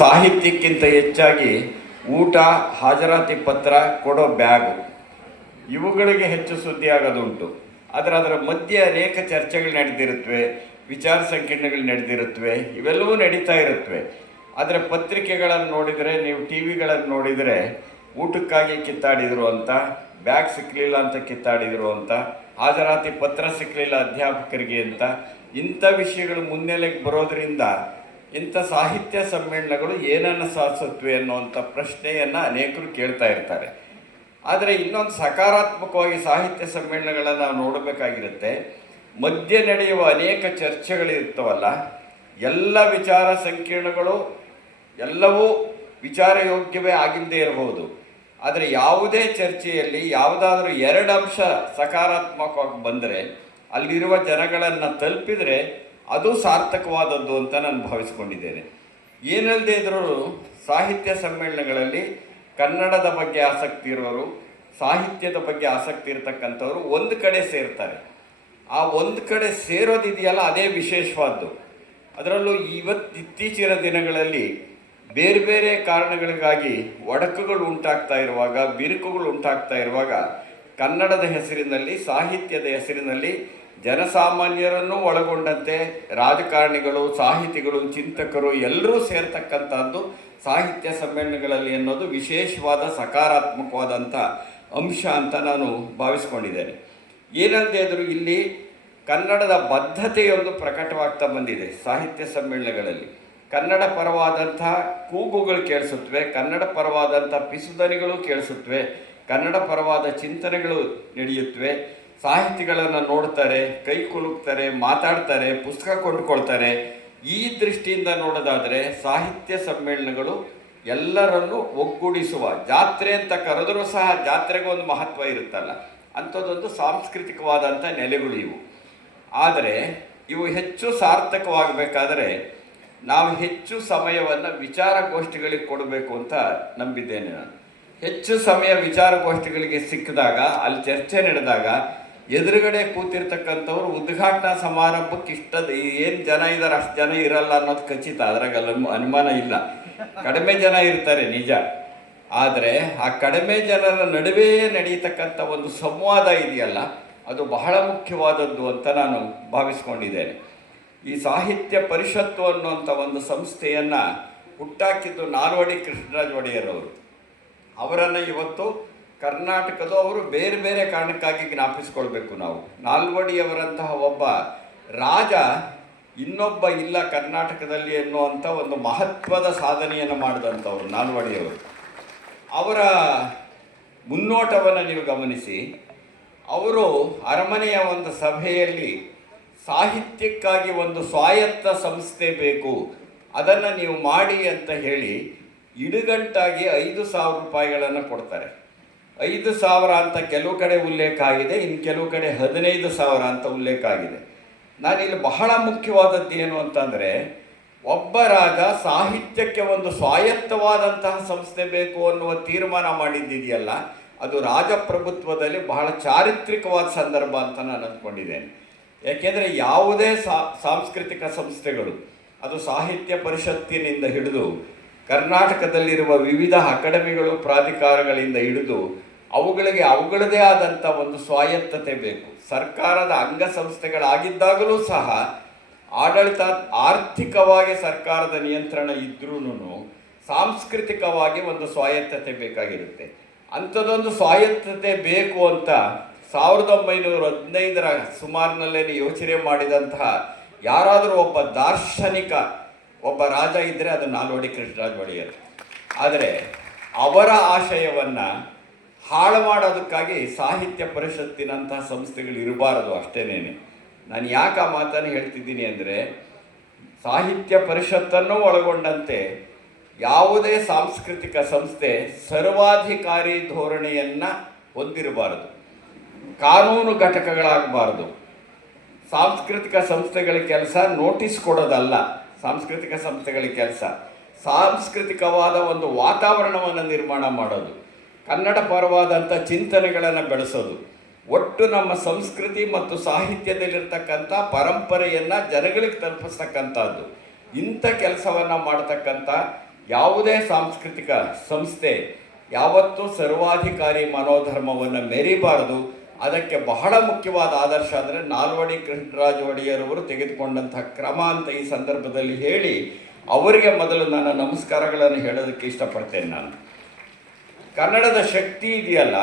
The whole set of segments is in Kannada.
ಸಾಹಿತ್ಯಕ್ಕಿಂತ ಹೆಚ್ಚಾಗಿ ಊಟ, ಹಾಜರಾತಿ ಪತ್ರ, ಕೊಡೋ ಬ್ಯಾಗು ಇವುಗಳಿಗೆ ಹೆಚ್ಚು ಸುದ್ದಿ ಆಗೋದುಂಟು. ಆದರೆ ಅದರ ಮಧ್ಯೆ ಅನೇಕ ಚರ್ಚೆಗಳು ನಡೆದಿರುತ್ತವೆ, ವಿಚಾರ ಸಂಕಿರಣಗಳು ನಡೆದಿರುತ್ತವೆ, ಇವೆಲ್ಲವೂ ನಡೀತಾ ಇರುತ್ತವೆ. ಆದರೆ ಪತ್ರಿಕೆಗಳನ್ನು ನೋಡಿದರೆ, ನೀವು ಟಿ ವಿಗಳನ್ನು ನೋಡಿದರೆ ಊಟಕ್ಕಾಗಿ ಕಿತ್ತಾಡಿದರು ಅಂತ, ಬ್ಯಾಗ್ ಸಿಕ್ಕಲಿಲ್ಲ ಅಂತ ಕಿತ್ತಾಡಿದರು ಅಂತ, ಹಾಜರಾತಿ ಪತ್ರ ಸಿಕ್ಕಲಿಲ್ಲ ಅಧ್ಯಾಪಕರಿಗೆ ಅಂತ, ಇಂಥ ವಿಷಯಗಳು ಮುನ್ನೆಲೆಗೆ ಬರೋದರಿಂದ ಇಂಥ ಸಾಹಿತ್ಯ ಸಮ್ಮೇಳನಗಳು ಏನನ್ನು ಸಾಧಿಸುತ್ತವೆ ಅನ್ನುವಂಥ ಪ್ರಶ್ನೆಯನ್ನು ಅನೇಕರು ಕೇಳ್ತಾ ಇರ್ತಾರೆ. ಆದರೆ ಇನ್ನೊಂದು ಸಕಾರಾತ್ಮಕವಾಗಿ ಸಾಹಿತ್ಯ ಸಮ್ಮೇಳನಗಳನ್ನು ನಾವು ನೋಡಬೇಕಾಗಿರುತ್ತೆ. ಮಧ್ಯೆ ನಡೆಯುವ ಅನೇಕ ಚರ್ಚೆಗಳಿರ್ತವಲ್ಲ, ಎಲ್ಲ ವಿಚಾರ ಸಂಕಿರಣಗಳು ಎಲ್ಲವೂ ವಿಚಾರಯೋಗ್ಯವೇ ಆಗಿಲ್ಲದೆ ಇರಬಹುದು. ಆದರೆ ಯಾವುದೇ ಚರ್ಚೆಯಲ್ಲಿ ಯಾವುದಾದ್ರೂ ಎರಡು ಅಂಶ ಸಕಾರಾತ್ಮಕವಾಗಿ ಬಂದರೆ, ಅಲ್ಲಿರುವ ಜನಗಳನ್ನು ತಲುಪಿದರೆ ಅದು ಸಾರ್ಥಕವಾದದ್ದು ಅಂತ ನಾನು ಭಾವಿಸ್ಕೊಂಡಿದ್ದೇನೆ. ಏನಲ್ಲದೆ ಇದ್ರೂ ಸಾಹಿತ್ಯ ಸಮ್ಮೇಳನಗಳಲ್ಲಿ ಕನ್ನಡದ ಬಗ್ಗೆ ಆಸಕ್ತಿ ಇರೋರು, ಸಾಹಿತ್ಯದ ಬಗ್ಗೆ ಆಸಕ್ತಿ ಇರತಕ್ಕಂಥವ್ರು ಒಂದು ಕಡೆ ಸೇರ್ತಾರೆ. ಆ ಒಂದು ಕಡೆ ಸೇರೋದಿದೆಯಲ್ಲ, ಅದೇ ವಿಶೇಷವಾದ್ದು. ಅದರಲ್ಲೂ ಇತ್ತೀಚಿನ ದಿನಗಳಲ್ಲಿ ಬೇರೆ ಬೇರೆ ಕಾರಣಗಳಿಗಾಗಿ ಒಡಕುಗಳು ಉಂಟಾಗ್ತಾ ಇರುವಾಗ, ಬಿರುಕುಗಳು ಉಂಟಾಗ್ತಾ ಇರುವಾಗ, ಕನ್ನಡದ ಹೆಸರಿನಲ್ಲಿ, ಸಾಹಿತ್ಯದ ಹೆಸರಿನಲ್ಲಿ ಜನಸಾಮಾನ್ಯರನ್ನು ಒಳಗೊಂಡಂತೆ ರಾಜಕಾರಣಿಗಳು, ಸಾಹಿತಿಗಳು, ಚಿಂತಕರು ಎಲ್ಲರೂ ಸೇರ್ತಕ್ಕಂಥದ್ದು ಸಾಹಿತ್ಯ ಸಮ್ಮೇಳನಗಳಲ್ಲಿ ಅನ್ನೋದು ವಿಶೇಷವಾದ ಸಕಾರಾತ್ಮಕವಾದಂಥ ಅಂಶ ಅಂತ ನಾನು ಭಾವಿಸ್ಕೊಂಡಿದ್ದೇನೆ. ಏನಂತ ಹೇಳಿದ್ರು, ಇಲ್ಲಿ ಕನ್ನಡದ ಬದ್ಧತೆಯೊಂದು ಪ್ರಕಟವಾಗ್ತಾ ಬಂದಿದೆ. ಸಾಹಿತ್ಯ ಸಮ್ಮೇಳನಗಳಲ್ಲಿ ಕನ್ನಡ ಪರವಾದಂಥ ಕೂಗುಗಳು ಕೇಳಿಸುತ್ತವೆ, ಕನ್ನಡ ಪರವಾದಂಥ ಪಿಸುದನಿಗಳು ಕೇಳಿಸುತ್ತವೆ, ಕನ್ನಡ ಪರವಾದ ಚಿಂತನೆಗಳು ನಡೆಯುತ್ತವೆ. ಸಾಹಿತಿಗಳನ್ನು ನೋಡ್ತಾರೆ, ಕೈ ಕುಲುಕ್ತಾರೆ, ಮಾತಾಡ್ತಾರೆ, ಪುಸ್ತಕ ಕೊಂಡುಕೊಳ್ತಾರೆ. ಈ ದೃಷ್ಟಿಯಿಂದ ನೋಡೋದಾದರೆ ಸಾಹಿತ್ಯ ಸಮ್ಮೇಳನಗಳು ಎಲ್ಲರನ್ನೂ ಒಗ್ಗೂಡಿಸುವ, ಜಾತ್ರೆ ಅಂತ ಕರೆದರೂ ಸಹ ಜಾತ್ರೆಗೆ ಒಂದು ಮಹತ್ವ ಇರುತ್ತಲ್ಲ, ಅಂಥದ್ದೊಂದು ಸಾಂಸ್ಕೃತಿಕವಾದಂಥ ನೆಲೆಗಳು ಇವು. ಆದರೆ ಇವು ಹೆಚ್ಚು ಸಾರ್ಥಕವಾಗಬೇಕಾದರೆ ನಾವು ಹೆಚ್ಚು ಸಮಯವನ್ನು ವಿಚಾರಗೋಷ್ಠಿಗಳಿಗೆ ಕೊಡಬೇಕು ಅಂತ ನಂಬಿದ್ದೇನೆ ನಾನು. ಹೆಚ್ಚು ಸಮಯ ವಿಚಾರಗೋಷ್ಠಿಗಳಿಗೆ ಸಿಕ್ಕಿದಾಗ, ಅಲ್ಲಿ ಚರ್ಚೆ ನಡೆದಾಗ, ಎದುರುಗಡೆ ಕೂತಿರ್ತಕ್ಕಂಥವ್ರು ಉದ್ಘಾಟನಾ ಸಮಾರಂಭಕ್ಕೆ ಏನು ಜನ ಇದ್ದಾರೆ ಅಷ್ಟು ಜನ ಇರಲ್ಲ ಅನ್ನೋದು ಖಚಿತ, ಅದ್ರಾಗ ಅನುಮಾನ ಇಲ್ಲ. ಕಡಿಮೆ ಜನ ಇರ್ತಾರೆ ನಿಜ. ಆದರೆ ಆ ಕಡಿಮೆ ಜನರ ನಡುವೆ ನಡೀತಕ್ಕಂಥ ಒಂದು ಸಂವಾದ ಇದೆಯಲ್ಲ, ಅದು ಬಹಳ ಮುಖ್ಯವಾದದ್ದು ಅಂತ ನಾನು ಭಾವಿಸ್ಕೊಂಡಿದ್ದೇನೆ. ಈ ಸಾಹಿತ್ಯ ಪರಿಷತ್ತು ಅನ್ನುವಂಥ ಒಂದು ಸಂಸ್ಥೆಯನ್ನು ಹುಟ್ಟಾಕಿದ್ದು ನಾಲ್ವಡಿ ಕೃಷ್ಣರಾಜ ಒಡೆಯರವರು. ಅವರನ್ನು ಇವತ್ತು ಕರ್ನಾಟಕದ ಅವರು ಬೇರೆ ಬೇರೆ ಕಾರಣಕ್ಕಾಗಿ ಜ್ಞಾಪಿಸ್ಕೊಳ್ಬೇಕು ನಾವು. ನಾಲ್ವಡಿಯವರಂತಹ ಒಬ್ಬ ರಾಜ ಇನ್ನೊಬ್ಬ ಇಲ್ಲ ಕರ್ನಾಟಕದಲ್ಲಿ ಎನ್ನುವಂಥ ಒಂದು ಮಹತ್ವದ ಸಾಧನೆಯನ್ನು ಮಾಡಿದಂಥವ್ರು ನಾಲ್ವಡಿಯವರು. ಅವರ ಮುನ್ನೋಟವನ್ನು ನೀವು ಗಮನಿಸಿ. ಅವರು ಅರಮನೆಯ ಒಂದು ಸಭೆಯಲ್ಲಿ ಸಾಹಿತ್ಯಕ್ಕಾಗಿ ಒಂದು ಸ್ವಾಯತ್ತ ಸಂಸ್ಥೆ ಬೇಕು, ಅದನ್ನು ನೀವು ಮಾಡಿ ಅಂತ ಹೇಳಿ ಇಡುಗಂಟಾಗಿ 5,000 ರೂಪಾಯಿಗಳನ್ನು ಕೊಡ್ತಾರೆ. 5,000 ಅಂತ ಕೆಲವು ಕಡೆ ಉಲ್ಲೇಖ ಆಗಿದೆ, ಇನ್ನು ಕೆಲವು ಕಡೆ 15,000 ಅಂತ ಉಲ್ಲೇಖ ಆಗಿದೆ. ನಾನಿಲ್ಲಿ ಬಹಳ ಮುಖ್ಯವಾದದ್ದು ಏನು ಅಂತಂದರೆ, ಒಬ್ಬ ರಾಜ ಸಾಹಿತ್ಯಕ್ಕೆ ಒಂದು ಸ್ವಾಯತ್ತವಾದಂತಹ ಸಂಸ್ಥೆ ಬೇಕು ಅನ್ನುವ ತೀರ್ಮಾನ ಮಾಡಿದ್ದಿದೆಯಲ್ಲ, ಅದು ರಾಜಪ್ರಭುತ್ವದಲ್ಲಿ ಬಹಳ ಚಾರಿತ್ರಿಕವಾದ ಸಂದರ್ಭ ಅಂತ ನಾನು ಅಂದ್ಕೊಂಡಿದ್ದೇನೆ. ಯಾಕೆಂದರೆ ಯಾವುದೇ ಸಾಂಸ್ಕೃತಿಕ ಸಂಸ್ಥೆಗಳು, ಅದು ಸಾಹಿತ್ಯ ಪರಿಷತ್ತಿನಿಂದ ಹಿಡಿದು ಕರ್ನಾಟಕದಲ್ಲಿರುವ ವಿವಿಧ ಅಕಾಡೆಮಿಗಳು, ಪ್ರಾಧಿಕಾರಗಳಿಂದ ಹಿಡಿದು ಅವುಗಳಿಗೆ ಅವುಗಳದೇ ಆದಂಥ ಒಂದು ಸ್ವಾಯತ್ತತೆ ಬೇಕು. ಸರ್ಕಾರದ ಅಂಗಸಂಸ್ಥೆಗಳಾಗಿದ್ದಾಗಲೂ ಸಹ ಆರ್ಥಿಕವಾಗಿ ಸರ್ಕಾರದ ನಿಯಂತ್ರಣ ಇದ್ರೂ ಸಾಂಸ್ಕೃತಿಕವಾಗಿ ಒಂದು ಸ್ವಾಯತ್ತತೆ ಬೇಕಾಗಿರುತ್ತೆ. ಅಂಥದ್ದೊಂದು ಸ್ವಾಯತ್ತತೆ ಬೇಕು ಅಂತ 1915ರ ಸುಮಾರಿನಲ್ಲೇ ಯೋಚನೆ ಮಾಡಿದಂತಹ ಯಾರಾದರೂ ಒಬ್ಬ ದಾರ್ಶನಿಕ, ಒಬ್ಬ ರಾಜ ಇದ್ದರೆ ಅದು ನಾಲ್ವಡಿ ಕೃಷ್ಣರಾಜ ಒಡೆಯರ್. ಆದರೆ ಅವರ ಆಶಯವನ್ನು ಹಾಳು ಮಾಡೋದಕ್ಕಾಗಿ ಸಾಹಿತ್ಯ ಪರಿಷತ್ತಿನಂತಹ ಸಂಸ್ಥೆಗಳು ಇರಬಾರದು ಅಷ್ಟೇನೇನೆ. ನಾನು ಯಾಕೆ ಆ ಮಾತನ್ನು ಹೇಳ್ತಿದ್ದೀನಿ ಅಂದರೆ, ಸಾಹಿತ್ಯ ಪರಿಷತ್ತನ್ನು ಒಳಗೊಂಡಂತೆ ಯಾವುದೇ ಸಾಂಸ್ಕೃತಿಕ ಸಂಸ್ಥೆ ಸರ್ವಾಧಿಕಾರಿ ಧೋರಣೆಯನ್ನು ಹೊಂದಿರಬಾರದು, ಕಾನೂನು ಘಟಕಗಳಾಗಬಾರ್ದು. ಸಾಂಸ್ಕೃತಿಕ ಸಂಸ್ಥೆಗಳ ಕೆಲಸ ನೋಟಿಸ್ ಕೊಡೋದಲ್ಲ. ಸಾಂಸ್ಕೃತಿಕ ಸಂಸ್ಥೆಗಳ ಕೆಲಸ ಸಾಂಸ್ಕೃತಿಕವಾದ ಒಂದು ವಾತಾವರಣವನ್ನು ನಿರ್ಮಾಣ ಮಾಡೋದು, ಕನ್ನಡ ಪರವಾದಂಥ ಚಿಂತನೆಗಳನ್ನು ಬೆಳೆಸೋದು, ಒಟ್ಟು ನಮ್ಮ ಸಂಸ್ಕೃತಿ ಮತ್ತು ಸಾಹಿತ್ಯದಲ್ಲಿರ್ತಕ್ಕಂಥ ಪರಂಪರೆಯನ್ನು ಜನಗಳಿಗೆ ತಲುಪಿಸ್ತಕ್ಕಂಥದ್ದು. ಇಂಥ ಕೆಲಸವನ್ನು ಮಾಡ್ತಕ್ಕಂಥ ಯಾವುದೇ ಸಾಂಸ್ಕೃತಿಕ ಸಂಸ್ಥೆ ಯಾವತ್ತೂ ಸರ್ವಾಧಿಕಾರಿ ಮನೋಧರ್ಮವನ್ನು ಮೆರಿಬಾರದು. ಅದಕ್ಕೆ ಬಹಳ ಮುಖ್ಯವಾದ ಆದರ್ಶ ಅಂದರೆ ನಾಲ್ವಡಿ ಕೃಷ್ಣರಾಜ ಒಡೆಯರವರು ತೆಗೆದುಕೊಂಡಂತಹ ಕ್ರಮ ಅಂತ ಈ ಸಂದರ್ಭದಲ್ಲಿ ಹೇಳಿ ಅವರಿಗೆ ಮೊದಲು ನನ್ನ ನಮಸ್ಕಾರಗಳನ್ನು ಹೇಳೋದಕ್ಕೆ ಇಷ್ಟಪಡ್ತೇನೆ. ನಾನು ಕನ್ನಡದ ಶಕ್ತಿ ಇದೆಯಲ್ಲ,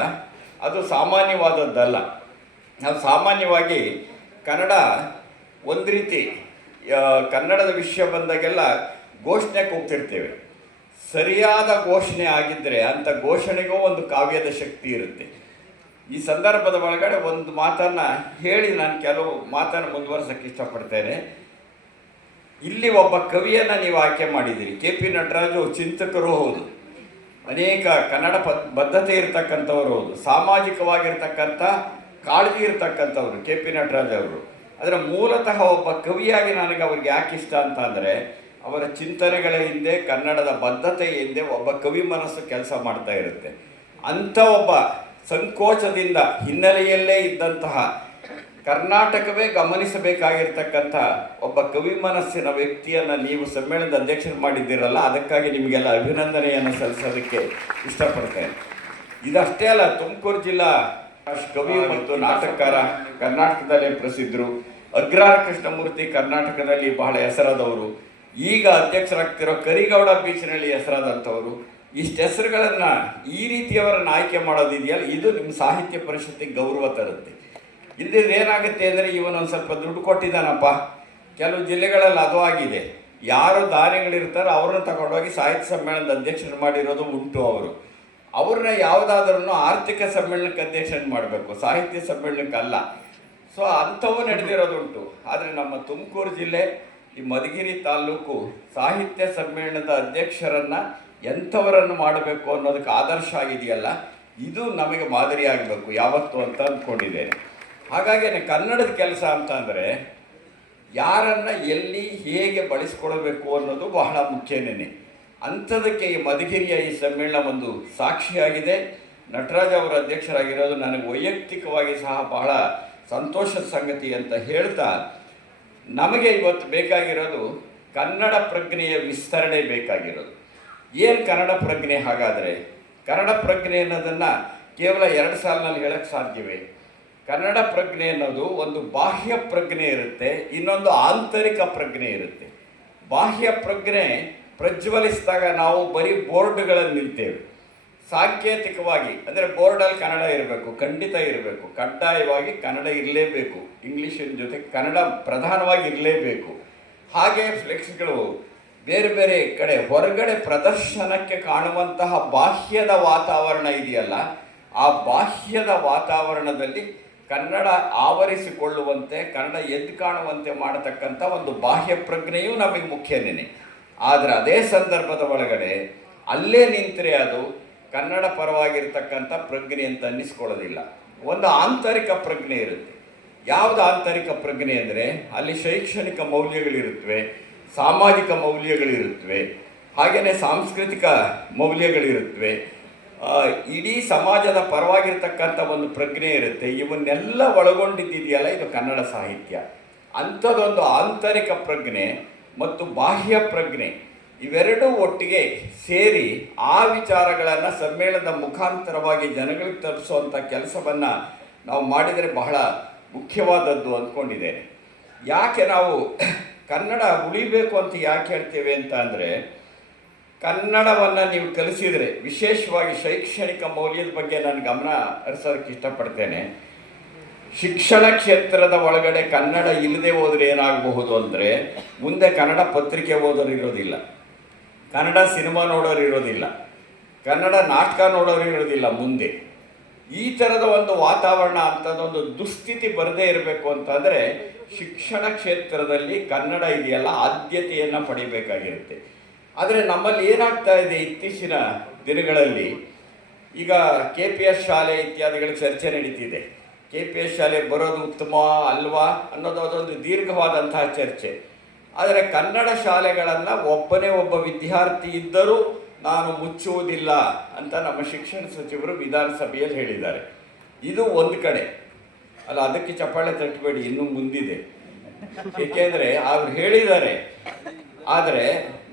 ಅದು ಸಾಮಾನ್ಯವಾದದ್ದಲ್ಲ. ನಾವು ಸಾಮಾನ್ಯವಾಗಿ ಕನ್ನಡ ಒಂದು ರೀತಿ ಕನ್ನಡದ ವಿಷಯ ಬಂದಾಗೆಲ್ಲ ಘೋಷಣೆಗೆ ಹೋಗ್ತಿರ್ತೇವೆ. ಸರಿಯಾದ ಘೋಷಣೆ ಆಗಿದ್ದರೆ ಅಂಥ ಘೋಷಣೆಗೂ ಒಂದು ಕಾವ್ಯದ ಶಕ್ತಿ ಇರುತ್ತೆ. ಈ ಸಂದರ್ಭದ ಒಳಗಡೆ ಒಂದು ಮಾತನ್ನು ಹೇಳಿ ನಾನು ಕೆಲವು ಮಾತನ್ನು ಮುಂದುವರ್ಸೋಕ್ಕೆ ಇಷ್ಟಪಡ್ತೇನೆ. ಇಲ್ಲಿ ಒಬ್ಬ ಕವಿಯನ್ನು ನೀವು ಆಯ್ಕೆ ಮಾಡಿದ್ದೀರಿ. KP ನಟರಾಜು ಚಿಂತಕರು ಹೌದು, ಅನೇಕ ಕನ್ನಡ ಬದ್ಧತೆ ಇರತಕ್ಕಂಥವ್ರು ಹೌದು, ಸಾಮಾಜಿಕವಾಗಿರ್ತಕ್ಕಂಥ ಕಾಳಜಿ ಇರತಕ್ಕಂಥವ್ರು KP ನಟರಾಜ್ ಅವರು. ಅದರ ಮೂಲತಃ ಒಬ್ಬ ಕವಿಯಾಗಿ ನನಗೆ ಅವ್ರಿಗೆ ಯಾಕೆ ಇಷ್ಟ ಅಂತ ಅಂದರೆ, ಅವರ ಚಿಂತನೆಗಳ ಹಿಂದೆ, ಕನ್ನಡದ ಬದ್ಧತೆ ಹಿಂದೆ ಒಬ್ಬ ಕವಿ ಮನಸ್ಸು ಕೆಲಸ ಮಾಡ್ತಾ ಇರುತ್ತೆ. ಅಂಥ ಒಬ್ಬ ಸಂಕೋಚದಿಂದ ಹಿನ್ನೆಲೆಯಲ್ಲೇ ಇದ್ದಂತಹ, ಕರ್ನಾಟಕವೇ ಗಮನಿಸಬೇಕಾಗಿರ್ತಕ್ಕಂಥ ಒಬ್ಬ ಕವಿ ಮನಸ್ಸಿನ ವ್ಯಕ್ತಿಯನ್ನು ನೀವು ಸಮ್ಮೇಳನದ ಅಧ್ಯಕ್ಷರು ಮಾಡಿದ್ದೀರಲ್ಲ, ಅದಕ್ಕಾಗಿ ನಿಮಗೆಲ್ಲ ಅಭಿನಂದನೆಯನ್ನು ಸಲ್ಲಿಸೋದಕ್ಕೆ ಇಷ್ಟಪಡ್ತೇನೆ. ಇದಷ್ಟೇ ಅಲ್ಲ, ತುಮಕೂರು ಜಿಲ್ಲಾ ಕವಿ ಮತ್ತು ನಾಟಕಕಾರ, ಕರ್ನಾಟಕದಲ್ಲೇ ಪ್ರಸಿದ್ಧರು. ಅಗ್ರಹಾರ ಕೃಷ್ಣಮೂರ್ತಿ ಕರ್ನಾಟಕದಲ್ಲಿ ಬಹಳ ಹೆಸರಾದವರು. ಈಗ ಅಧ್ಯಕ್ಷರಾಗ್ತಿರೋ ಕರಿಗೌಡ ಬೀಚ್ನಲ್ಲಿ ಹೆಸರಾದಂಥವರು. ಇಷ್ಟು ಹೆಸರುಗಳನ್ನು, ಈ ರೀತಿಯವರನ್ನು ಆಯ್ಕೆ ಮಾಡೋದಿದೆಯಲ್ಲ, ಇದು ನಿಮ್ಮ ಸಾಹಿತ್ಯ ಪರಿಷತ್ತಿಗೆ ಗೌರವ ತರುತ್ತೆ. ಇಲ್ಲದಿದ್ರೆ ಏನಾಗುತ್ತೆ ಅಂದರೆ, ಇವನೊಂದು ಸ್ವಲ್ಪ ದುಡ್ಡು ಕೊಟ್ಟಿದ್ದಾನಪ್ಪ, ಕೆಲವು ಜಿಲ್ಲೆಗಳಲ್ಲಿ ಅದು ಆಗಿದೆ. ಯಾರು ದಾನಿಗಳಿರ್ತಾರೋ ಅವ್ರನ್ನ ತಗೊಂಡೋಗಿ ಸಾಹಿತ್ಯ ಸಮ್ಮೇಳನದ ಅಧ್ಯಕ್ಷರು ಮಾಡಿರೋದು ಉಂಟು. ಅವ್ರನ್ನ ಯಾವುದಾದ್ರೂ ಆರ್ಥಿಕ ಸಮ್ಮೇಳನಕ್ಕೆ ಅಧ್ಯಕ್ಷರು ಮಾಡಬೇಕು, ಸಾಹಿತ್ಯ ಸಮ್ಮೇಳನಕ್ಕಲ್ಲ. ಸೊ ಅಂಥವು ನಡೆದಿರೋದುಂಟು. ಆದರೆ ನಮ್ಮ ತುಮಕೂರು ಜಿಲ್ಲೆ, ಈ ಮಧುಗಿರಿ ತಾಲೂಕು ಸಾಹಿತ್ಯ ಸಮ್ಮೇಳನದ ಅಧ್ಯಕ್ಷರನ್ನು ಎಂಥವರನ್ನು ಮಾಡಬೇಕು ಅನ್ನೋದಕ್ಕೆ ಆದರ್ಶ ಆಗಿದೆಯಲ್ಲ, ಇದು ನಮಗೆ ಮಾದರಿ ಆಗಬೇಕು ಯಾವತ್ತು ಅಂತ ಅಂದ್ಕೊಂಡಿದ್ದೇನೆ. ಹಾಗಾಗಿ ಕನ್ನಡದ ಕೆಲಸ ಅಂತ ಅಂದರೆ ಯಾರನ್ನು ಎಲ್ಲಿ ಹೇಗೆ ಬಳಸ್ಕೊಳ್ಬೇಕು ಅನ್ನೋದು ಬಹಳ ಮುಖ್ಯನೇ. ಅಂಥದಕ್ಕೆ ಈ ಮಧುಗಿರಿಯ ಈ ಸಮ್ಮೇಳನ ಒಂದು ಸಾಕ್ಷಿಯಾಗಿದೆ. ನಟರಾಜ್ ಅವರ ಅಧ್ಯಕ್ಷರಾಗಿರೋದು ನನಗೆ ವೈಯಕ್ತಿಕವಾಗಿ ಸಹ ಬಹಳ ಸಂತೋಷದ ಸಂಗತಿ ಅಂತ ಹೇಳ್ತಾ, ನಮಗೆ ಇವತ್ತು ಬೇಕಾಗಿರೋದು ಕನ್ನಡ ಪ್ರಜ್ಞೆಯ ವಿಸ್ತರಣೆ ಬೇಕಾಗಿರೋದು. ಏನು ಕನ್ನಡ ಪ್ರಜ್ಞೆ? ಹಾಗಾದರೆ ಕನ್ನಡ ಪ್ರಜ್ಞೆ ಅನ್ನೋದನ್ನು ಕೇವಲ 2 ಸಾಲಿನಲ್ಲಿ ಹೇಳಕ್ಕೆ ಸಾಧ್ಯವೇ? ಕನ್ನಡ ಪ್ರಜ್ಞೆ ಅನ್ನೋದು ಒಂದು ಬಾಹ್ಯ ಪ್ರಜ್ಞೆ ಇರುತ್ತೆ, ಇನ್ನೊಂದು ಆಂತರಿಕ ಪ್ರಜ್ಞೆ ಇರುತ್ತೆ. ಬಾಹ್ಯ ಪ್ರಜ್ಞೆ ಪ್ರಜ್ವಲಿಸಿದಾಗ ನಾವು ಬರೀ ಬೋರ್ಡ್ಗಳಲ್ಲಿ ನಿಲ್ತೇವೆ. ಸಾಂಕೇತಿಕವಾಗಿ ಅಂದರೆ ಬೋರ್ಡಲ್ಲಿ ಕನ್ನಡ ಇರಬೇಕು, ಖಂಡಿತ ಇರಬೇಕು, ಕಡ್ಡಾಯವಾಗಿ ಕನ್ನಡ ಇರಲೇಬೇಕು, ಇಂಗ್ಲೀಷಿನ ಜೊತೆ ಕನ್ನಡ ಪ್ರಧಾನವಾಗಿ ಇರಲೇಬೇಕು. ಹಾಗೆ ಫ್ಲೆಕ್ಸ್ಗಳು ಬೇರೆ ಬೇರೆ ಕಡೆ ಹೊರಗಡೆ ಪ್ರದರ್ಶನಕ್ಕೆ ಕಾಣುವಂತಹ ಬಾಹ್ಯದ ವಾತಾವರಣ ಇದೆಯಲ್ಲ, ಆ ಬಾಹ್ಯದ ವಾತಾವರಣದಲ್ಲಿ ಕನ್ನಡ ಆವರಿಸಿಕೊಳ್ಳುವಂತೆ, ಕನ್ನಡ ಎದ್ದು ಕಾಣುವಂತೆ ಮಾಡತಕ್ಕಂಥ ಒಂದು ಬಾಹ್ಯ ಪ್ರಜ್ಞೆಯೂ ನಮಗೆ ಮುಖ್ಯನೇ. ಆದರೆ ಅದೇ ಸಂದರ್ಭದ ಒಳಗಡೆ ಅಲ್ಲೇ ನಿಂತರೆ ಅದು ಕನ್ನಡ ಪರವಾಗಿರ್ತಕ್ಕಂಥ ಪ್ರಜ್ಞೆ ಅಂತ ಅನ್ನಿಸ್ಕೊಳ್ಳೋದಿಲ್ಲ. ಒಂದು ಆಂತರಿಕ ಪ್ರಜ್ಞೆ ಇರುತ್ತೆ. ಯಾವುದು ಆಂತರಿಕ ಪ್ರಜ್ಞೆ ಅಂದರೆ, ಅಲ್ಲಿ ಶೈಕ್ಷಣಿಕ ಮೌಲ್ಯಗಳಿರುತ್ತವೆ, ಸಾಮಾಜಿಕ ಮೌಲ್ಯಗಳಿರುತ್ತವೆ, ಹಾಗೆಯೇ ಸಾಂಸ್ಕೃತಿಕ ಮೌಲ್ಯಗಳಿರುತ್ತವೆ, ಇಡೀ ಸಮಾಜದ ಪರವಾಗಿರ್ತಕ್ಕಂಥ ಒಂದು ಪ್ರಜ್ಞೆ ಇರುತ್ತೆ. ಇವನ್ನೆಲ್ಲ ಒಳಗೊಂಡಿದ್ದಿದೆಯಲ್ಲ, ಇದು ಕನ್ನಡ ಸಾಹಿತ್ಯ. ಅಂಥದ್ದೊಂದು ಆಂತರಿಕ ಪ್ರಜ್ಞೆ ಮತ್ತು ಬಾಹ್ಯ ಪ್ರಜ್ಞೆ ಇವೆರಡೂ ಒಟ್ಟಿಗೆ ಸೇರಿ ಆ ವಿಚಾರಗಳನ್ನು ಸಮ್ಮೇಳನದ ಮುಖಾಂತರವಾಗಿ ಜನಗಳಿಗೆ ತಲುಪಿಸುವಂಥ ಕೆಲಸವನ್ನು ನಾವು ಮಾಡಿದರೆ ಬಹಳ ಮುಖ್ಯವಾದದ್ದು ಅಂದ್ಕೊಂಡಿದ್ದೇನೆ. ಯಾಕೆ ನಾವು ಕನ್ನಡ ಉಳಿಬೇಕು ಅಂತ ಯಾಕೆ ಹೇಳ್ತೇವೆ ಅಂತ ಅಂದರೆ, ಕನ್ನಡವನ್ನು ನೀವು ಕಲಿಸಿದರೆ, ವಿಶೇಷವಾಗಿ ಶೈಕ್ಷಣಿಕ ಮೌಲ್ಯದ ಬಗ್ಗೆ ನಾನು ಗಮನ ಹರಿಸೋದಕ್ಕೆ ಇಷ್ಟಪಡ್ತೇನೆ. ಶಿಕ್ಷಣ ಕ್ಷೇತ್ರದ ಒಳಗಡೆ ಕನ್ನಡ ಇಲ್ಲದೆ ಹೋದರೆ ಏನಾಗಬಹುದು ಅಂದರೆ, ಮುಂದೆ ಕನ್ನಡ ಪತ್ರಿಕೆ ಓದೋರು ಇರೋದಿಲ್ಲ, ಕನ್ನಡ ಸಿನಿಮಾ ನೋಡೋರು ಇರೋದಿಲ್ಲ, ಕನ್ನಡ ನಾಟಕ ನೋಡೋರು ಇರೋದಿಲ್ಲ ಮುಂದೆ. ಈ ಥರದ ಒಂದು ವಾತಾವರಣ ಅಂಥದ್ದೊಂದು ದುಸ್ಥಿತಿ ಬರದೇ ಇರಬೇಕು ಅಂತಂದರೆ, ಶಿಕ್ಷಣ ಕ್ಷೇತ್ರದಲ್ಲಿ ಕನ್ನಡ ಇದೆಯಲ್ಲ ಆದ್ಯತೆಯನ್ನು ಪಡಿಬೇಕಾಗಿರುತ್ತೆ. ಆದರೆ ನಮ್ಮಲ್ಲಿ ಏನಾಗ್ತಾ ಇದೆ ಇತ್ತೀಚಿನ ದಿನಗಳಲ್ಲಿ, ಈಗ KPS ಶಾಲೆ ಇತ್ಯಾದಿಗಳ ಚರ್ಚೆ ನಡೀತಿದೆ. KPS ಶಾಲೆ ಬರೋದು ಉತ್ತಮ ಅಲ್ವಾ ಅನ್ನೋದು ಅದೊಂದು ದೀರ್ಘವಾದಂತಹ ಚರ್ಚೆ. ಆದರೆ ಕನ್ನಡ ಶಾಲೆಗಳನ್ನು ಒಬ್ಬನೇ ಒಬ್ಬ ವಿದ್ಯಾರ್ಥಿ ಇದ್ದರೂ ನಾನು ಮುಚ್ಚುವುದಿಲ್ಲ ಅಂತ ನಮ್ಮ ಶಿಕ್ಷಣ ಸಚಿವರು ವಿಧಾನಸಭೆಯಲ್ಲಿ ಹೇಳಿದ್ದಾರೆ. ಇದು ಒಂದು ಕಡೆ ಅಲ್ಲ, ಅದಕ್ಕೆ ಚಪ್ಪಾಳೆ ತಟ್ಟಬೇಡಿ, ಇನ್ನೂ ಮುಂದಿದೆ. ಏಕೆಂದರೆ ಅವ್ರು ಹೇಳಿದ್ದಾರೆ, ಆದರೆ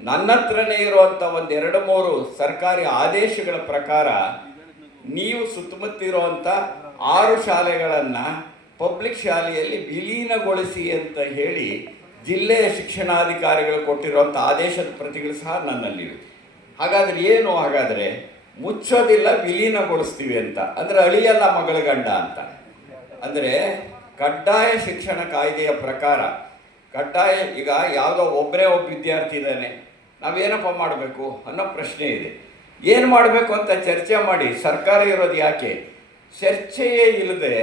ನನ್ನ ಹತ್ರನೇ ಇರುವಂಥ ಒಂದು 2-3 ಸರ್ಕಾರಿ ಆದೇಶಗಳ ಪ್ರಕಾರ ನೀವು ಸುತ್ತಮುತ್ತಿರುವಂಥ 6 ಶಾಲೆಗಳನ್ನು ಪಬ್ಲಿಕ್ ಶಾಲೆಯಲ್ಲಿ ವಿಲೀನಗೊಳಿಸಿ ಅಂತ ಹೇಳಿ ಜಿಲ್ಲೆಯ ಶಿಕ್ಷಣಾಧಿಕಾರಿಗಳು ಕೊಟ್ಟಿರುವಂಥ ಆದೇಶದ ಪ್ರತಿಗಳು ಸಹ ನನ್ನಲ್ಲಿವೆ. ಹಾಗಾದರೆ ಏನು? ಹಾಗಾದರೆ ಮುಚ್ಚೋದಿಲ್ಲ, ವಿಲೀನಗೊಳಿಸ್ತೀವಿ ಅಂತ. ಅಂದರೆ ಅಳಿಯಲ್ಲ ಮಗಳ ಗಂಡ ಅಂತ. ಅಂದರೆ ಕಡ್ಡಾಯ ಶಿಕ್ಷಣ ಕಾಯ್ದೆಯ ಪ್ರಕಾರ ಕಡ್ಡಾಯ, ಈಗ ಯಾವುದೋ ಒಬ್ಬ ವಿದ್ಯಾರ್ಥಿ ಇದ್ದಾನೆ, ನಾವೇನಪ್ಪ ಮಾಡಬೇಕು ಅನ್ನೋ ಪ್ರಶ್ನೆ ಇದೆ. ಏನು ಮಾಡಬೇಕು ಅಂತ ಚರ್ಚೆ ಮಾಡಿ. ಸರ್ಕಾರ ಇರೋದು ಯಾಕೆ? ಚರ್ಚೆಯೇ ಇಲ್ಲದೆ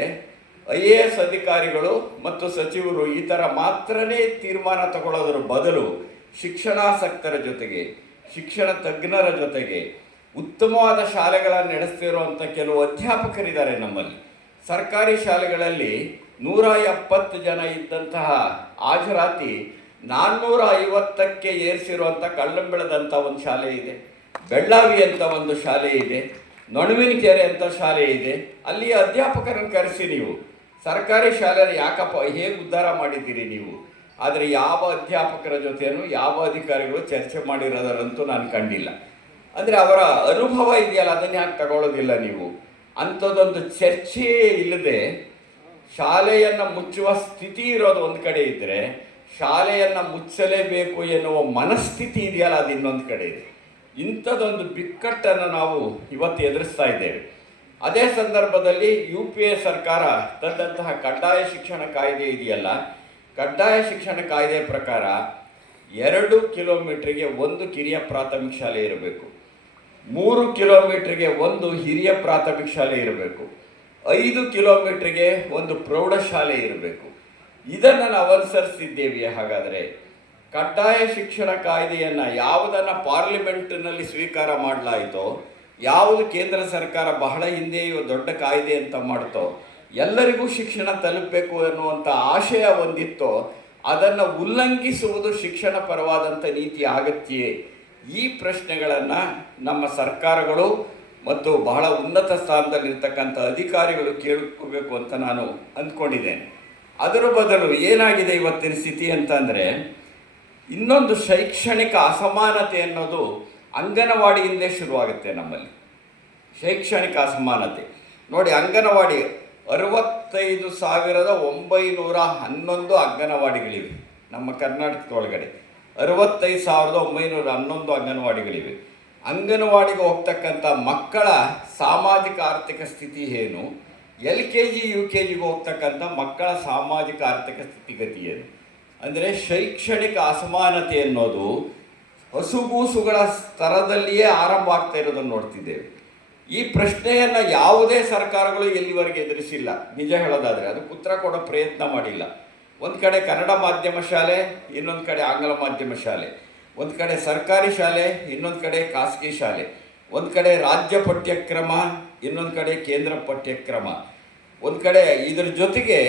IAS ಅಧಿಕಾರಿಗಳು ಮತ್ತು ಸಚಿವರು ಈ ಥರ ಮಾತ್ರನೇ ತೀರ್ಮಾನ ತಗೊಳ್ಳೋದ್ರ ಬದಲು ಶಿಕ್ಷಣಾಸಕ್ತರ ಜೊತೆಗೆ, ಶಿಕ್ಷಣ ತಜ್ಞರ ಜೊತೆಗೆ ಉತ್ತಮವಾದ ಶಾಲೆಗಳನ್ನು ನಡೆಸ್ತಿರುವಂಥ ಕೆಲವು ಅಧ್ಯಾಪಕರಿದ್ದಾರೆ ನಮ್ಮಲ್ಲಿ. ಸರ್ಕಾರಿ ಶಾಲೆಗಳಲ್ಲಿ 170 ಜನ ಇದ್ದಂತಹ ಹಾಜರಾತಿ 450ಕ್ಕೆ ಏರಿಸಿರುವಂಥ ಕಳ್ಳಂಬೆಳದಂಥ ಒಂದು ಶಾಲೆ ಇದೆ, ಬೆಳ್ಳಾವಿ ಅಂತ ಒಂದು ಶಾಲೆ ಇದೆ, ನಡುವಿನಕೆರೆ ಅಂತ ಶಾಲೆ ಇದೆ. ಅಲ್ಲಿ ಅಧ್ಯಾಪಕರನ್ನು ಕರೆಸಿ ನೀವು ಸರ್ಕಾರಿ ಶಾಲೆ ಯಾಕಪ್ಪ ಹೇಗೆ ಉದ್ಧಾರ ಮಾಡಿದ್ದೀರಿ ನೀವು. ಆದರೆ ಯಾವ ಅಧ್ಯಾಪಕರ ಜೊತೆನೂ ಯಾವ ಅಧಿಕಾರಿಗಳು ಚರ್ಚೆ ಮಾಡಿರೋದರಂತೂ ನಾನು ಕಂಡಿಲ್ಲ. ಅಂದರೆ ಅವರ ಅನುಭವ ಇದೆಯಲ್ಲ, ಅದನ್ನು ಯಾಕೆ ತಗೊಳ್ಳೋದಿಲ್ಲ ನೀವು? ಅಂಥದ್ದೊಂದು ಚರ್ಚೆಯೇ ಇಲ್ಲದೆ ಶಾಲೆಯನ್ನು ಮುಚ್ಚುವ ಸ್ಥಿತಿ ಇರೋದು ಒಂದು ಕಡೆ ಇದ್ದರೆ, ಶಾಲೆಯನ್ನು ಮುಚ್ಚಲೇಬೇಕು ಎನ್ನುವ ಮನಸ್ಥಿತಿ ಇದೆಯಲ್ಲ, ಅದು ಇನ್ನೊಂದು ಕಡೆ ಇದೆ. ಇಂಥದ್ದೊಂದು ಬಿಕ್ಕಟ್ಟನ್ನು ನಾವು ಇವತ್ತು ಎದುರಿಸ್ತಾ ಇದ್ದೇವೆ. ಅದೇ ಸಂದರ್ಭದಲ್ಲಿ UPA ಸರ್ಕಾರ ತಂದಂತಹ ಕಡ್ಡಾಯ ಶಿಕ್ಷಣ ಕಾಯ್ದೆ ಇದೆಯಲ್ಲ, ಕಡ್ಡಾಯ ಶಿಕ್ಷಣ ಕಾಯ್ದೆಯ ಪ್ರಕಾರ 2 ಕಿಲೋಮೀಟ್ರಿಗೆ 1 ಕಿರಿಯ ಪ್ರಾಥಮಿಕ ಶಾಲೆ ಇರಬೇಕು, 3 ಕಿಲೋಮೀಟ್ರಿಗೆ 1 ಹಿರಿಯ ಪ್ರಾಥಮಿಕ ಶಾಲೆ ಇರಬೇಕು, 5 ಕಿಲೋಮೀಟ್ರಿಗೆ 1 ಪ್ರೌಢಶಾಲೆ ಇರಬೇಕು. ಇದನ್ನು ನಾವು ಅನುಸರಿಸಿದ್ದೇವೆ. ಹಾಗಾದರೆ ಕಡ್ಡಾಯ ಶಿಕ್ಷಣ ಕಾಯ್ದೆಯನ್ನು ಯಾವುದನ್ನು ಪಾರ್ಲಿಮೆಂಟ್ನಲ್ಲಿ ಸ್ವೀಕಾರ ಮಾಡಲಾಯಿತೋ, ಯಾವುದು ಕೇಂದ್ರ ಸರ್ಕಾರ ಬಹಳ ಹಿಂದೆಯೂ ದೊಡ್ಡ ಕಾಯ್ದೆ ಅಂತ ಮಾಡ್ತೋ, ಎಲ್ಲರಿಗೂ ಶಿಕ್ಷಣ ತಲುಪಬೇಕು ಅನ್ನುವಂಥ ಆಶಯ ಹೊಂದಿತ್ತೋ, ಅದನ್ನು ಉಲ್ಲಂಘಿಸುವುದು ಶಿಕ್ಷಣ ಪರವಾದಂಥ ನೀತಿ ಅಗತ್ಯವೇ? ಈ ಪ್ರಶ್ನೆಗಳನ್ನು ನಮ್ಮ ಸರ್ಕಾರಗಳು ಮತ್ತು ಬಹಳ ಉನ್ನತ ಸ್ಥಾನದಲ್ಲಿರ್ತಕ್ಕಂಥ ಅಧಿಕಾರಿಗಳು ಕೇಳ್ಕೋಬೇಕು ಅಂತ ನಾನು ಅಂದ್ಕೊಂಡಿದ್ದೇನೆ. ಅದರ ಬದಲು ಏನಾಗಿದೆ ಇವತ್ತಿನ ಸ್ಥಿತಿ ಅಂತಂದರೆ, ಇನ್ನೊಂದು ಶೈಕ್ಷಣಿಕ ಅಸಮಾನತೆ ಅನ್ನೋದು ಅಂಗನವಾಡಿಯಿಂದಲೇ ಶುರುವಾಗುತ್ತೆ ನಮ್ಮಲ್ಲಿ. ಶೈಕ್ಷಣಿಕ ಅಸಮಾನತೆ ನೋಡಿ, ಅಂಗನವಾಡಿ 65,911 ಅಂಗನವಾಡಿಗಳಿವೆ ನಮ್ಮ ಕರ್ನಾಟಕದೊಳಗಡೆ. 65,911 ಅಂಗನವಾಡಿಗಳಿವೆ. ಅಂಗನವಾಡಿಗೆ ಹೋಗ್ತಕ್ಕಂಥ ಮಕ್ಕಳ ಸಾಮಾಜಿಕ ಆರ್ಥಿಕ ಸ್ಥಿತಿ ಏನು, LKG UKGಗೆ ಹೋಗ್ತಕ್ಕಂಥ ಮಕ್ಕಳ ಸಾಮಾಜಿಕ ಆರ್ಥಿಕ ಸ್ಥಿತಿಗತಿ ಏನು? ಅಂದರೆ ಶೈಕ್ಷಣಿಕ ಅಸಮಾನತೆ ಅನ್ನೋದು ಹಸುಗೂಸುಗಳ ಸ್ತರದಲ್ಲಿಯೇ ಆರಂಭ ಆಗ್ತಾ ಇರೋದನ್ನು ನೋಡ್ತಿದ್ದೇವೆ. ಈ ಪ್ರಶ್ನೆಯನ್ನು ಯಾವುದೇ ಸರ್ಕಾರಗಳು ಎಲ್ಲಿವರೆಗೆ ಎದುರಿಸಿಲ್ಲ. ನಿಜ ಹೇಳೋದಾದರೆ ಅದಕ್ಕೆ ಉತ್ತರ ಕೊಡೋ ಪ್ರಯತ್ನ ಮಾಡಿಲ್ಲ. ಒಂದು ಕಡೆ ಕನ್ನಡ ಮಾಧ್ಯಮ ಶಾಲೆ, ಇನ್ನೊಂದು ಕಡೆ ಆಂಗ್ಲ ಮಾಧ್ಯಮ ಶಾಲೆ, ಒಂದು ಕಡೆ ಸರ್ಕಾರಿ ಶಾಲೆ, ಇನ್ನೊಂದು ಕಡೆ ಖಾಸಗಿ ಶಾಲೆ, ಒಂದು ಕಡೆ ರಾಜ್ಯ ಪಠ್ಯಕ್ರಮ, ಇನ್ನೊಂದು ಕಡೆ ಕೇಂದ್ರ ಪಠ್ಯಕ್ರಮ, ಒಂದು ಕಡೆ ಇದರ ಜೊತೆಗೆ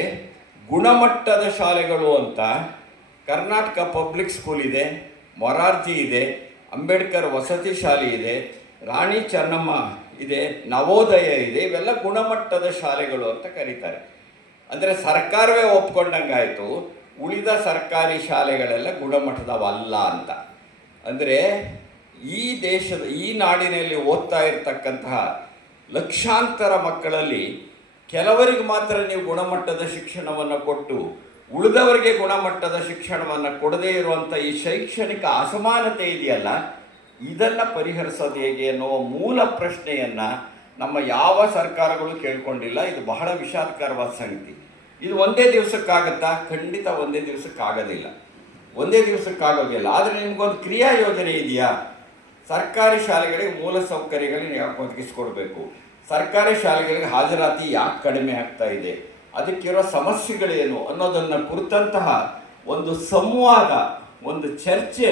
ಗುಣಮಟ್ಟದ ಶಾಲೆಗಳು ಅಂತ ಕರ್ನಾಟಕ ಪಬ್ಲಿಕ್ ಸ್ಕೂಲ್ ಇದೆ, ಮೊರಾರ್ಜಿ ಇದೆ, ಅಂಬೇಡ್ಕರ್ ವಸತಿ ಶಾಲೆ ಇದೆ, ರಾಣಿ ಚೆನ್ನಮ್ಮ ಇದೆ, ನವೋದಯ ಇದೆ. ಇವೆಲ್ಲ ಗುಣಮಟ್ಟದ ಶಾಲೆಗಳು ಅಂತ ಕರೀತಾರೆ. ಅಂದರೆ ಸರ್ಕಾರವೇ ಒಪ್ಕೊಂಡಂಗಾಯಿತು ಉಳಿದ ಸರ್ಕಾರಿ ಶಾಲೆಗಳೆಲ್ಲ ಗುಣಮಟ್ಟದವಲ್ಲ ಅಂತ. ಅಂದರೆ ಈ ದೇಶದ, ಈ ನಾಡಿನಲ್ಲಿ ಓದ್ತಾ ಇರತಕ್ಕಂತಹ ಲಕ್ಷಾಂತರ ಮಕ್ಕಳಲ್ಲಿ ಕೆಲವರಿಗೆ ಮಾತ್ರ ನೀವು ಗುಣಮಟ್ಟದ ಶಿಕ್ಷಣವನ್ನು ಕೊಟ್ಟು ಉಳಿದವರಿಗೆ ಗುಣಮಟ್ಟದ ಶಿಕ್ಷಣವನ್ನು ಕೊಡದೇ ಇರುವಂಥ ಈ ಶೈಕ್ಷಣಿಕ ಅಸಮಾನತೆ ಇದೆಯಲ್ಲ, ಇದನ್ನು ಪರಿಹರಿಸೋದು ಹೇಗೆ ಅನ್ನುವ ಮೂಲ ಪ್ರಶ್ನೆಯನ್ನು ನಮ್ಮ ಯಾವ ಸರ್ಕಾರಗಳು ಕೇಳ್ಕೊಂಡಿಲ್ಲ. ಇದು ಬಹಳ ವಿಷಾದಕರವಾದ ಸಂಗತಿ. ಇದು ಒಂದೇ ದಿವಸಕ್ಕಾಗತ್ತಾ? ಖಂಡಿತ ಒಂದೇ ದಿವಸಕ್ಕಾಗೋದಿಲ್ಲ, ಒಂದೇ ದಿವಸಕ್ಕಾಗೋದಿಲ್ಲ. ಆದರೆ ನಿಮಗೊಂದು ಕ್ರಿಯಾ ಯೋಜನೆ ಇದೆಯಾ? ಸರ್ಕಾರಿ ಶಾಲೆಗಳಿಗೆ ಮೂಲ ಸೌಕರ್ಯಗಳನ್ನ ಯಾಕೆ ಒದಗಿಸ್ಕೊಡ್ಬೇಕು? ಸರ್ಕಾರಿ ಶಾಲೆಗಳಿಗೆ ಹಾಜರಾತಿ ಯಾಕೆ ಕಡಿಮೆ ಆಗ್ತಾ ಇದೆ? ಅದಕ್ಕಿರೋ ಸಮಸ್ಯೆಗಳೇನು ಅನ್ನೋದನ್ನು ಕುರಿತಂತಹ ಒಂದು ಸಂವಾದ, ಒಂದು ಚರ್ಚೆ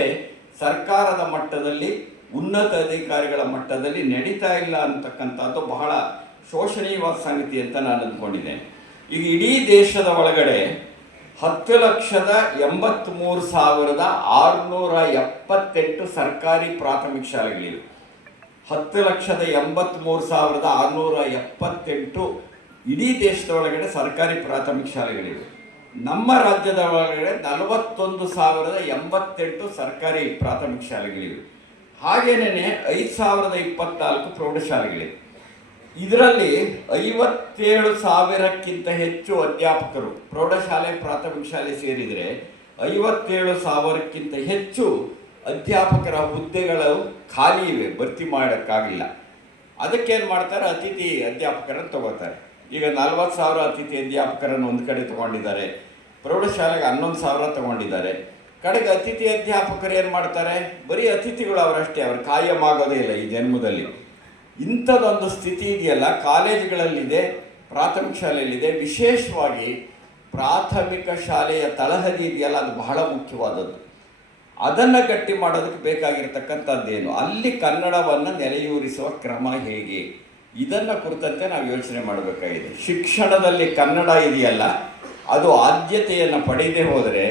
ಸರ್ಕಾರದ ಮಟ್ಟದಲ್ಲಿ, ಉನ್ನತ ಅಧಿಕಾರಿಗಳ ಮಟ್ಟದಲ್ಲಿ ನಡೀತಾ ಇಲ್ಲ ಅಂತಕ್ಕಂಥದ್ದು ಬಹಳ ಶೋಷಣೀಯವಾದ ಸಂಗತಿ ಅಂತ ನಾನು ಅಂದ್ಕೊಂಡಿದ್ದೇನೆ. ಈಗ ಇಡೀ ದೇಶದ ಒಳಗಡೆ 10,83,678 ಸರ್ಕಾರಿ ಪ್ರಾಥಮಿಕ ಶಾಲೆಗಳಿವೆ. 10,83,678 ಇಡೀ ದೇಶದ ಒಳಗಡೆ ಸರ್ಕಾರಿ ಪ್ರಾಥಮಿಕ ಶಾಲೆಗಳಿವೆ. ನಮ್ಮ ರಾಜ್ಯದ ಒಳಗಡೆ 41,088 ಸರ್ಕಾರಿ ಪ್ರಾಥಮಿಕ ಶಾಲೆಗಳಿವೆ. ಹಾಗೇನೇ 5,024 ಪ್ರೌಢಶಾಲೆಗಳಿವೆ. ಇದರಲ್ಲಿ 57,000ಕ್ಕಿಂತ ಹೆಚ್ಚು ಅಧ್ಯಾಪಕರು, ಪ್ರೌಢಶಾಲೆ ಪ್ರಾಥಮಿಕ ಶಾಲೆ ಸೇರಿದರೆ 57,000ಕ್ಕಿಂತ ಹೆಚ್ಚು ಅಧ್ಯಾಪಕರ ಹುದ್ದೆಗಳು ಖಾಲಿ ಇವೆ, ಭರ್ತಿ ಮಾಡೋಕ್ಕಾಗಿಲ್ಲ. ಅದಕ್ಕೇನು ಮಾಡ್ತಾರೆ, ಅತಿಥಿ ಅಧ್ಯಾಪಕರನ್ನು ತಗೋತಾರೆ. ಈಗ 40,000 ಅತಿಥಿ ಅಧ್ಯಾಪಕರನ್ನು ಒಂದು ಕಡೆ ತಗೊಂಡಿದ್ದಾರೆ, ಪ್ರೌಢಶಾಲೆಗೆ 11,000 ತಗೊಂಡಿದ್ದಾರೆ. ಕಡೆಗೆ ಅತಿಥಿ ಅಧ್ಯಾಪಕರು ಏನು ಮಾಡ್ತಾರೆ, ಬರೀ ಅತಿಥಿಗಳು ಅವರಷ್ಟೇ, ಅವರು ಕಾಯಂ ಆಗೋದೇ ಇಲ್ಲ ಈ ಜನ್ಮದಲ್ಲಿ. ಇಂಥದ್ದೊಂದು ಸ್ಥಿತಿ ಇದೆಯಲ್ಲ ಕಾಲೇಜುಗಳಲ್ಲಿದೆ, ಪ್ರಾಥಮಿಕ ಶಾಲೆಯಲ್ಲಿದೆ. ವಿಶೇಷವಾಗಿ ಪ್ರಾಥಮಿಕ ಶಾಲೆಯ ತಳಹದಿ ಇದೆಯಲ್ಲ, ಅದು ಬಹಳ ಮುಖ್ಯವಾದದ್ದು. ಅದನ್ನು ಗಟ್ಟಿ ಮಾಡೋದಕ್ಕೆ ಬೇಕಾಗಿರ್ತಕ್ಕಂಥದ್ದೇನು, ಅಲ್ಲಿ ಕನ್ನಡವನ್ನು ನೆಲೆಯೂರಿಸುವ ಕ್ರಮ ಹೇಗೆ, ಇದನ್ನು ಕುರಿತಂತೆ ನಾವು ಯೋಚನೆ ಮಾಡಬೇಕಾಗಿದೆ. ಶಿಕ್ಷಣದಲ್ಲಿ ಕನ್ನಡ ಇದೆಯಲ್ಲ, ಅದು ಆದ್ಯತೆಯನ್ನು ಪಡೆಯದೇ ಹೋದರೆ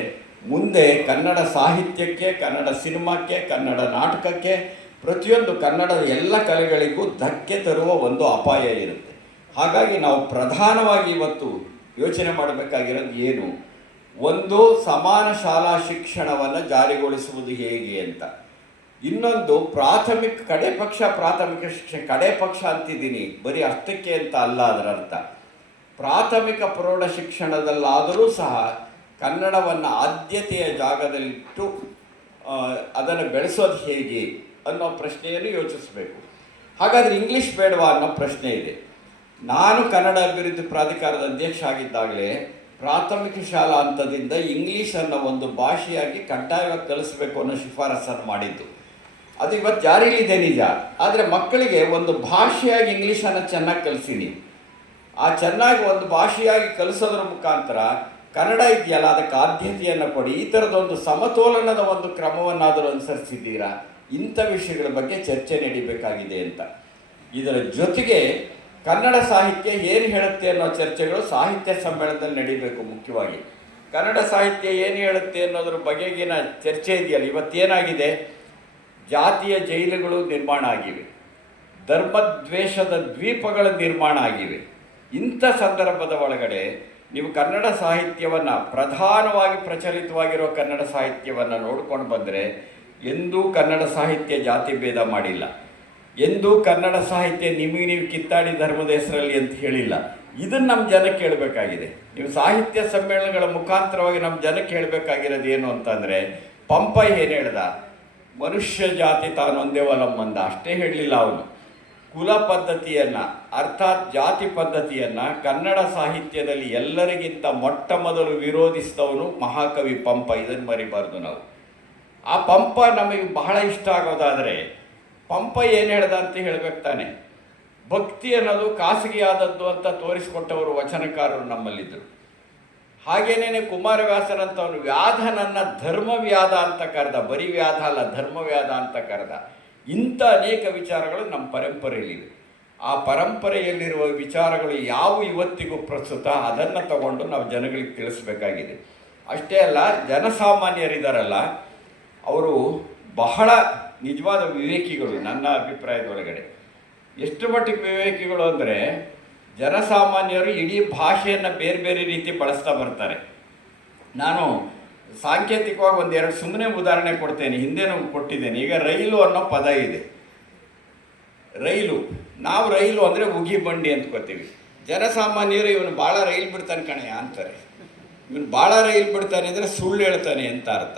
ಮುಂದೆ ಕನ್ನಡ ಸಾಹಿತ್ಯಕ್ಕೆ, ಕನ್ನಡ ಸಿನಿಮಾಕ್ಕೆ, ಕನ್ನಡ ನಾಟಕಕ್ಕೆ, ಪ್ರತಿಯೊಂದು ಕನ್ನಡದ ಎಲ್ಲ ಕಲೆಗಳಿಗೂ ಧಕ್ಕೆ ತರುವ ಒಂದು ಅಪಾಯ ಇರುತ್ತೆ. ಹಾಗಾಗಿ ನಾವು ಪ್ರಧಾನವಾಗಿ ಇವತ್ತು ಯೋಚನೆ ಮಾಡಬೇಕಾಗಿರೋದು ಏನು, ಒಂದು ಸಮಾನ ಶಾಲಾ ಶಿಕ್ಷಣವನ್ನು ಜಾರಿಗೊಳಿಸುವುದು ಹೇಗೆ ಅಂತ. ಇನ್ನೊಂದು ಪ್ರಾಥಮಿಕ ಪ್ರಾಥಮಿಕ ಶಿಕ್ಷಣ, ಕಡೆ ಪಕ್ಷ ಅಂತಿದ್ದೀನಿ, ಬರೀ ಅಷ್ಟಕ್ಕೆ ಅಂತ ಅಲ್ಲ ಅದರ ಅರ್ಥ. ಪ್ರಾಥಮಿಕ ಪ್ರೌಢ ಶಿಕ್ಷಣದಲ್ಲಾದರೂ ಸಹ ಕನ್ನಡವನ್ನು ಆದ್ಯತೆಯ ಜಾಗದಲ್ಲಿಟ್ಟು ಅದನ್ನು ಬೆಳೆಸೋದು ಹೇಗೆ ಅನ್ನೋ ಪ್ರಶ್ನೆಯನ್ನು ಯೋಚಿಸಬೇಕು. ಹಾಗಾದರೆ ಇಂಗ್ಲೀಷ್ ಬೇಡವಾ ಅನ್ನೋ ಪ್ರಶ್ನೆ ಇದೆ. ನಾನು ಕನ್ನಡ ಅಭಿವೃದ್ಧಿ ಪ್ರಾಧಿಕಾರದ ಅಧ್ಯಕ್ಷ ಆಗಿದ್ದಾಗಲೇ ಪ್ರಾಥಮಿಕ ಶಾಲಾ ಹಂತದಿಂದ ಇಂಗ್ಲೀಷ್ ಅನ್ನೋ ಒಂದು ಭಾಷೆಯಾಗಿ ಕಡ್ಡಾಯವಾಗಿ ಕಲಿಸಬೇಕು ಅನ್ನೋ ಶಿಫಾರಸನ್ನು ಮಾಡಿದ್ದು. ಅದು ಇವತ್ತು ಜಾರಿಯಲ್ಲಿದೆ ನಿಜ, ಆದರೆ ಮಕ್ಕಳಿಗೆ ಒಂದು ಭಾಷೆಯಾಗಿ ಇಂಗ್ಲೀಷನ್ನು ಚೆನ್ನಾಗಿ ಕಲಿಸೀನಿ. ಆ ಚೆನ್ನಾಗಿ ಒಂದು ಭಾಷೆಯಾಗಿ ಕಲಿಸೋದ್ರ ಮುಖಾಂತರ ಕನ್ನಡ ಇದೆಯಲ್ಲ ಅದಕ್ಕೆ ಆದ್ಯತೆಯನ್ನು ಕೊಡಿ. ಈ ಥರದೊಂದು ಸಮತೋಲನದ ಒಂದು ಕ್ರಮವನ್ನಾದರೂ ಅನುಸರಿಸಿದ್ದೀರಾ? ಇಂಥ ವಿಷಯಗಳ ಬಗ್ಗೆ ಚರ್ಚೆ ನಡೀಬೇಕಾಗಿದೆ ಅಂತ. ಇದರ ಜೊತೆಗೆ ಕನ್ನಡ ಸಾಹಿತ್ಯ ಏನು ಹೇಳುತ್ತೆ ಅನ್ನೋ ಚರ್ಚೆಗಳು ಸಾಹಿತ್ಯ ಸಮ್ಮೇಳನದಲ್ಲಿ ನಡೀಬೇಕು. ಮುಖ್ಯವಾಗಿ ಕನ್ನಡ ಸಾಹಿತ್ಯ ಏನು ಹೇಳುತ್ತೆ ಅನ್ನೋದ್ರ ಬಗೆಗಿನ ಚರ್ಚೆ ಇದೆಯಲ್ಲ, ಇವತ್ತೇನಾಗಿದೆ, ಜಾತಿಯ ಜೈಲುಗಳು ನಿರ್ಮಾಣ ಆಗಿವೆ, ಧರ್ಮದ್ವೇಷದ ದ್ವೀಪಗಳ ನಿರ್ಮಾಣ ಆಗಿವೆ. ಇಂಥ ಸಂದರ್ಭದ ಒಳಗಡೆ ನೀವು ಕನ್ನಡ ಸಾಹಿತ್ಯವನ್ನು, ಪ್ರಧಾನವಾಗಿ ಪ್ರಚಲಿತವಾಗಿರೋ ಕನ್ನಡ ಸಾಹಿತ್ಯವನ್ನು ನೋಡ್ಕೊಂಡು ಬಂದರೆ, ಎಂದೂ ಕನ್ನಡ ಸಾಹಿತ್ಯ ಜಾತಿ ಭೇದ ಮಾಡಿಲ್ಲ, ಎಂದೂ ಕನ್ನಡ ಸಾಹಿತ್ಯ ನಿಮಗೆ ನೀವು ಕಿತ್ತಾಡಿ ಧರ್ಮದ ಹೆಸರಲ್ಲಿ ಅಂತ ಹೇಳಿಲ್ಲ. ಇದನ್ನು ನಮ್ಮ ಜನಕ್ಕೆ ಹೇಳಬೇಕಾಗಿದೆ. ನೀವು ಸಾಹಿತ್ಯ ಸಮ್ಮೇಳನಗಳ ಮುಖಾಂತರವಾಗಿ ನಮ್ಮ ಜನಕ್ಕೆ ಹೇಳಬೇಕಾಗಿರೋದು ಏನು ಅಂತಂದರೆ, ಪಂಪ ಏನು ಹೇಳ್ದ, ಮನುಷ್ಯ ಜಾತಿ ತಾನೊಂದೇ ಒಲಂಬಂದ, ಅಷ್ಟೇ ಹೇಳಲಿಲ್ಲ ಅವನು. ಕುಲ ಪದ್ಧತಿಯನ್ನು, ಅರ್ಥಾತ್ ಜಾತಿ ಪದ್ಧತಿಯನ್ನು ಕನ್ನಡ ಸಾಹಿತ್ಯದಲ್ಲಿ ಎಲ್ಲರಿಗಿಂತ ಮೊಟ್ಟ ಮೊದಲು ವಿರೋಧಿಸಿದವನು ಮಹಾಕವಿ ಪಂಪ. ಇದನ್ನು ಮರಿಬಾರ್ದು ನಾವು. ಆ ಪಂಪ ನಮಗೆ ಬಹಳ ಇಷ್ಟ ಆಗೋದಾದರೆ, ಪಂಪ ಏನು ಹೇಳ್ದ ಅಂತ ಹೇಳಬೇಕು ತಾನೆ. ಭಕ್ತಿ ಅನ್ನೋದು ಖಾಸಗಿಯಾದದ್ದು ಅಂತ ತೋರಿಸಿಕೊಟ್ಟವರು ವಚನಕಾರರು ನಮ್ಮಲ್ಲಿದ್ದರು. ಹಾಗೇನೇ ಕುಮಾರವ್ಯಾಸನಂತವನು ವ್ಯಾಧನನ್ನು ಧರ್ಮವ್ಯಾಧ ಅಂತ ಕರೆದ, ಬರೀ ವ್ಯಾಧ ಅಲ್ಲ ಧರ್ಮವ್ಯಾಧ ಅಂತ ಕರೆದ. ಇಂಥ ಅನೇಕ ವಿಚಾರಗಳು ನಮ್ಮ ಪರಂಪರೆಯಲ್ಲಿವೆ. ಆ ಪರಂಪರೆಯಲ್ಲಿರುವ ವಿಚಾರಗಳು ಯಾವ ಇವತ್ತಿಗೂ ಪ್ರಸ್ತುತ, ಅದನ್ನು ತಗೊಂಡು ನಾವು ಜನಗಳಿಗೆ ತಿಳಿಸ್ಬೇಕಾಗಿದೆ. ಅಷ್ಟೇ ಅಲ್ಲ, ಜನಸಾಮಾನ್ಯರಿದ್ದಾರಲ್ಲ ಅವರು ಬಹಳ ನಿಜವಾದ ವಿವೇಕಿಗಳು ನನ್ನ ಅಭಿಪ್ರಾಯದೊಳಗಡೆ. ಎಷ್ಟು ಮಟ್ಟಿಗೆ ವಿವೇಕಿಗಳು ಅಂದರೆ, ಜನಸಾಮಾನ್ಯರು ಇಡೀ ಭಾಷೆಯನ್ನು ಬೇರೆ ಬೇರೆ ರೀತಿ ಬಳಸ್ತಾ ಬರ್ತಾರೆ. ನಾನು ಸಾಂಕೇತಿಕವಾಗಿ ಒಂದೆರಡು ಸುಮ್ಮನೆ ಉದಾಹರಣೆ ಕೊಡ್ತೇನೆ, ಹಿಂದೆನೂ ಕೊಟ್ಟಿದ್ದೇನೆ. ಈಗ ರೈಲು ಅನ್ನೋ ಪದ ಇದೆ. ರೈಲು, ನಾವು ರೈಲು ಅಂದರೆ ಉಗಿ ಬಂಡಿ ಅಂದ್ಕೋತೀವಿ. ಜನಸಾಮಾನ್ಯರು ಇವನು ಭಾಳ ರೈಲು ಬಿಡ್ತಾನೆ ಕಣಯ್ಯ ಅಂತಾರೆ. ಇವನು ಭಾಳ ರೈಲು ಬಿಡ್ತಾನೆ ಅಂದರೆ ಸುಳ್ಳು ಹೇಳ್ತಾನೆ ಅಂತ ಅರ್ಥ.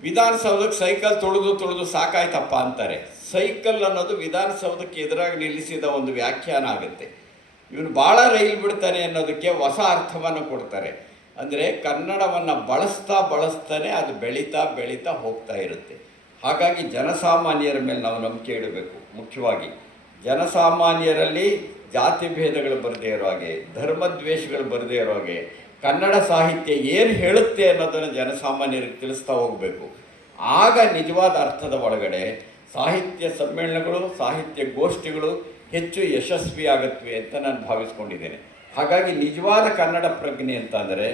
ವಿಧಾನಸೌಧಕ್ಕೆ ಸೈಕಲ್ ತುಳಿದು ಸಾಕಾಯ್ತಪ್ಪ ಅಂತಾರೆ. ಸೈಕಲ್ ಅನ್ನೋದು ವಿಧಾನಸೌಧಕ್ಕೆ ಎದುರಾಗಿ ನಿಲ್ಲಿಸಿದ ಒಂದು ವ್ಯಾಖ್ಯಾನ ಆಗುತ್ತೆ. ಇವನು ಭಾಳ ರೈಲು ಬಿಡ್ತಾನೆ ಅನ್ನೋದಕ್ಕೆ ಹೊಸ ಅರ್ಥವನ್ನು ಕೊಡ್ತಾರೆ. ಅಂದರೆ ಕನ್ನಡವನ್ನು ಬಳಸ್ತಾನೆ ಅದು ಬೆಳೀತಾ ಹೋಗ್ತಾ ಇರುತ್ತೆ. ಹಾಗಾಗಿ ಜನಸಾಮಾನ್ಯರ ಮೇಲೆ ನಾವು ನಂಬಿಕೆ ಇಡಬೇಕು. ಮುಖ್ಯವಾಗಿ ಜನಸಾಮಾನ್ಯರಲ್ಲಿ ಜಾತಿ ಭೇದಗಳು ಬರದೇ ಇರೋ ಹಾಗೆ, ಧರ್ಮದ್ವೇಷಗಳು ಬರದೇ ಇರೋ ಹಾಗೆ, ಕನ್ನಡ ಸಾಹಿತ್ಯ ಏನು ಹೇಳುತ್ತೆ ಅನ್ನೋದನ್ನು ಜನಸಾಮಾನ್ಯರಿಗೆ ತಿಳಿಸ್ತಾ ಹೋಗಬೇಕು. ಆಗ ನಿಜವಾದ ಅರ್ಥದ ಒಳಗಡೆ ಸಾಹಿತ್ಯ ಸಮ್ಮೇಳನಗಳು, ಸಾಹಿತ್ಯ ಗೋಷ್ಠಿಗಳು ಹೆಚ್ಚು ಯಶಸ್ವಿಯಾಗತ್ವೆ ಅಂತ ನಾನು ಭಾವಿಸ್ಕೊಂಡಿದ್ದೇನೆ. ಹಾಗಾಗಿ ನಿಜವಾದ ಕನ್ನಡ ಪ್ರಜ್ಞೆ ಅಂತಂದರೆ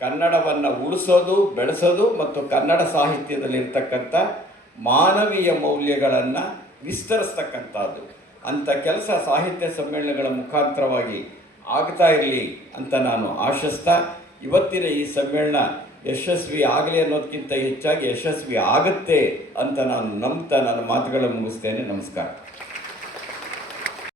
ಕನ್ನಡವನ್ನು ಉಳಿಸೋದು, ಬೆಳೆಸೋದು ಮತ್ತು ಕನ್ನಡ ಸಾಹಿತ್ಯದಲ್ಲಿರ್ತಕ್ಕಂಥ ಮಾನವೀಯ ಮೌಲ್ಯಗಳನ್ನು ವಿಸ್ತರಿಸ್ತಕ್ಕಂಥದ್ದು. ಅಂಥ ಕೆಲಸ ಸಾಹಿತ್ಯ ಸಮ್ಮೇಳನಗಳ ಮುಖಾಂತರವಾಗಿ ಆಗ್ತಾ ಇರಲಿ ಅಂತ ನಾನು ಆಶಿಸ್ತಾ ಇವತ್ತಿನ ಈ ಸಮ್ಮೇಳನ ಯಶಸ್ವಿ ಆಗಲಿ ಅನ್ನೋದಕ್ಕಿಂತ ಹೆಚ್ಚಾಗಿ ಯಶಸ್ವಿ ಆಗುತ್ತೆ ಅಂತ ನಾನು ನಂಬ್ತಾ ನನ್ನ ಮಾತುಗಳನ್ನು ಮುಗಿಸ್ತೇನೆ. ನಮಸ್ಕಾರ.